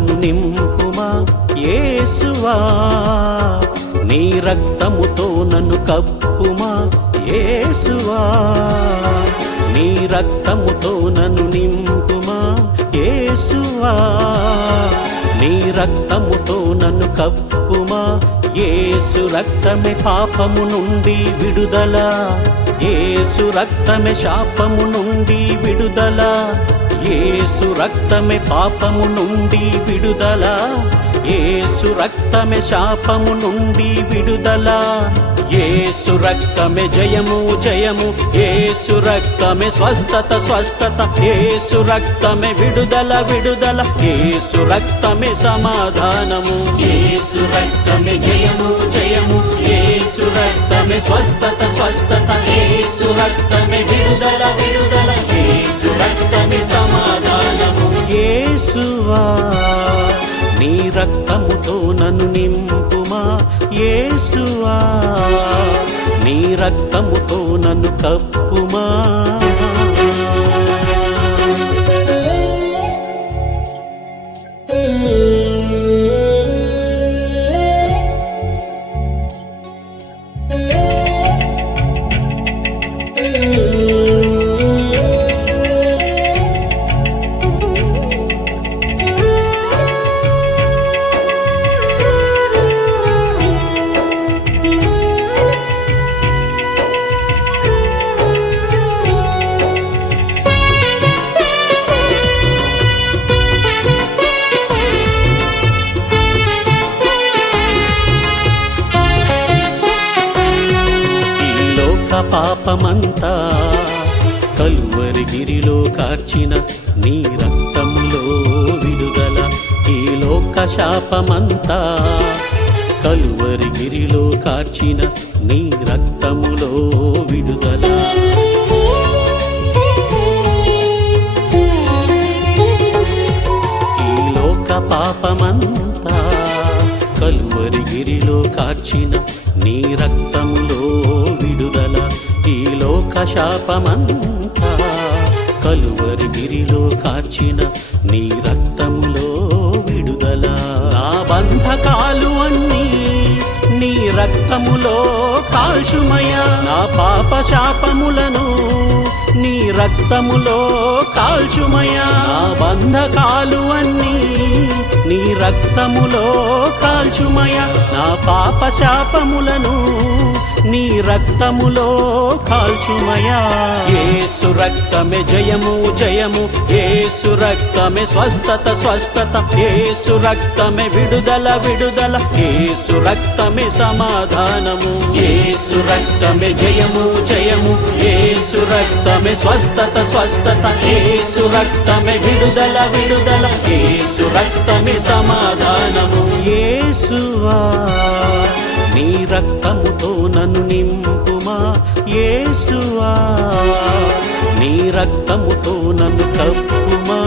నన్ను నింపుమా యేసువా, నీ రక్తముతో నన్ను కప్పుమా యేసువా, నీ రక్తముతో నన్ను నింపుమా యేసువా, నీ రక్తముతో నన్ను కప్పుమా. యేసు రక్తమే పాపము నుండి విడుదల, యేసు రక్తమే శాపము నుండి విడుదల, యేసు రక్తమే పాపము నుండి విడుదల, యేసు రక్తమే శాపము నుండి విడుదల, యేసు రక్తమే జయము జయము, యేసు రక్తమే స్వస్థత స్వస్థత, యేసు రక్తమే విడుదల విడుదల, యేసు రక్తమే సమాధానము, యేసు రక్తమే జయము జయము, యేసు రక్తమే స్వస్థత స్వస్థత, యేసు రక్తమే విడుదల విడుదల, యేసు రక్తమే సమాధానము. యేసువా, నీ రక్తముతో నన్ను నింపుమా యేసువా, నీ రక్తముతో నన్ను కప్పుమా. పాపమంతా కలువరి గిరిలో కార్చిన నీ రక్తములో విడుదల, ఈ లోక శాపమంతా కలువరి గిరిలో కార్చిన నీ రక్తములో విడుదల, ఈ లోక పాపమంతా కలువరి గిరిలో కార్చిన నీ రక్తములో విడుదల, ఈ లోక శాపమంతా కలువరి గిరిలో కార్చిన నీ రక్తములో విడుదల. నా బంధకాలు అన్నీ నీ రక్తములో కాల్చుమయా, నా పాప శాపములను నీ రక్తములో కాల్చుమయా, నా బంధకాలు అన్నీ నీ రక్తములో కాల్చుమయా, నా పాప శాపములను నీ రక్తములో కాల్చుమయా. యేసు రక్తమే జయము జయము, యేసు రక్తమే స్వస్థత స్వస్థత, యేసు రక్తమే విడుదల విడుదల, యేసు రక్తమే సమాధానము, యేసు రక్తమే జయము జయము, యేసు రక్తమే స్వస్థత స్వస్థత, యేసు రక్తమే విడుదల విడుదల, యేసు రక్తమే సమాధానము. యేసువా, నీ రక్తముతో నన్ను నింపుమా యేసువా, నీ రక్తముతో నన్ను కప్పుమా.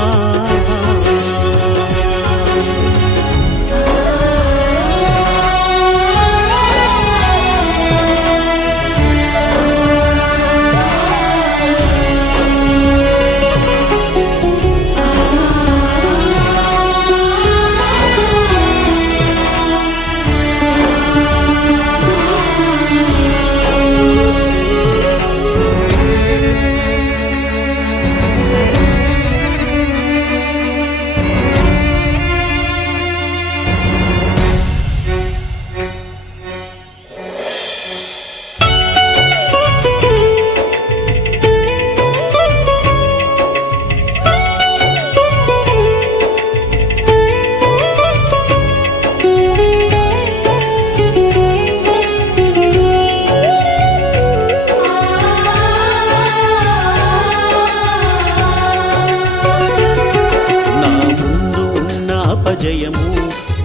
జయము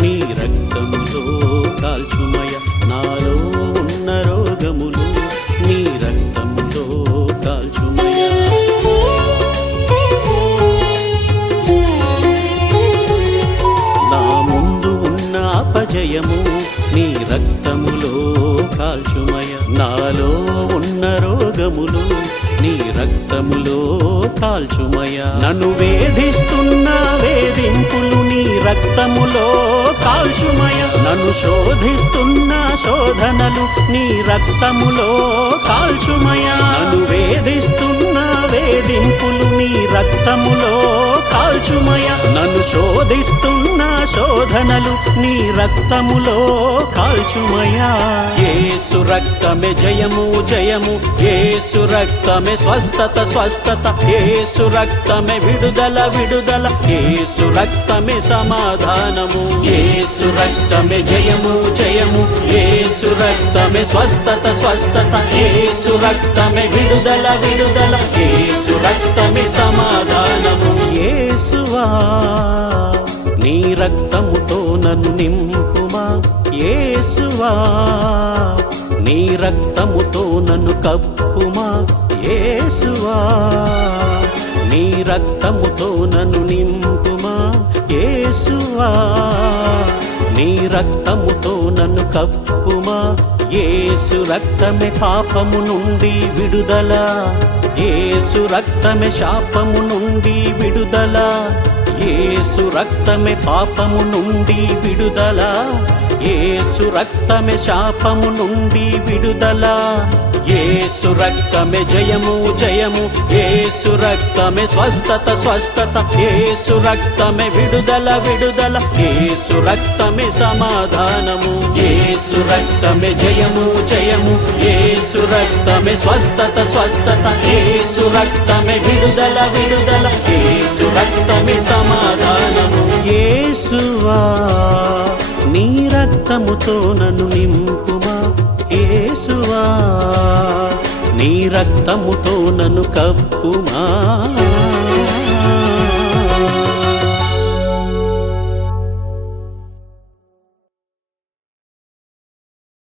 నీ రక్తములో కాల్చుమయ, నాలో ఉన్న రోగములు నీ రక్తములో కాల్చుమయ, నా ముందు ఉన్న అపజయము నీ రక్తములో కాల్చుమయ, నాలో ఉన్న రోగములు నీ రక్తములో కాల్చుమయ నన్ను వేధిస్తున్న వేధింపులు నీ రక్తములో కాల్చుమయ నన్ను శోధిస్తున్న శోధనలు నీ రక్తములో కాల్చుమయ నన్ను వేధిస్తున్న వేధింపులు నీ రక్తములో కాల్చుమయ నన్ను శోధిస్తున్న శోధనలు నీ రక్తములో కాల్చుమయ యేసు రక్తమే జయము జయము యేసు రక్తమే స్వస్థత స్వస్థత యేసు రక్తమే విడుదల విడుదల యేసు రక్తమే సమాధానము యేసు రక్తమే జయము జయము యేసు రక్తమే స్వస్థత స్వస్థత యేసు రక్తమే విడుదల విడుదల యేసు రక్తమే సమాధానము యేసువా నీ రక్తముతో నన్ను నింపుమా యేసువా నీ రక్తముతో నన్ను కప్పుమా యేసువా నీ రక్తముతో నన్ను నింపుమా యేసువా నీ రక్తముతో నన్ను కప్పుమా యేసు రక్తమే పాపము నుండి విడుదల యేసు రక్తమే శాపము నుండి విడుదల యేసు రక్తమే పాపము నుండి విడుదల యేసు రక్తమే శాపము నుండి విడుదల యేసు రక్తమే జయము జయము యేసు రక్తమే స్వస్థత స్వస్థత యేసు రక్తమే విడుదల విడుదల యేసు రక్తమే సమాధానము యేసు రక్తమే జయము జయము యేసు రక్తమే స్వస్థత స్వస్థత యేసు రక్తమే విడుదల విడుదల యేసు రక్తమే సమాధానము యేసువా నీ రక్తముతో నన్ను నింపుమా యేసువా నీ రక్తముతో నన్ను కప్పుమా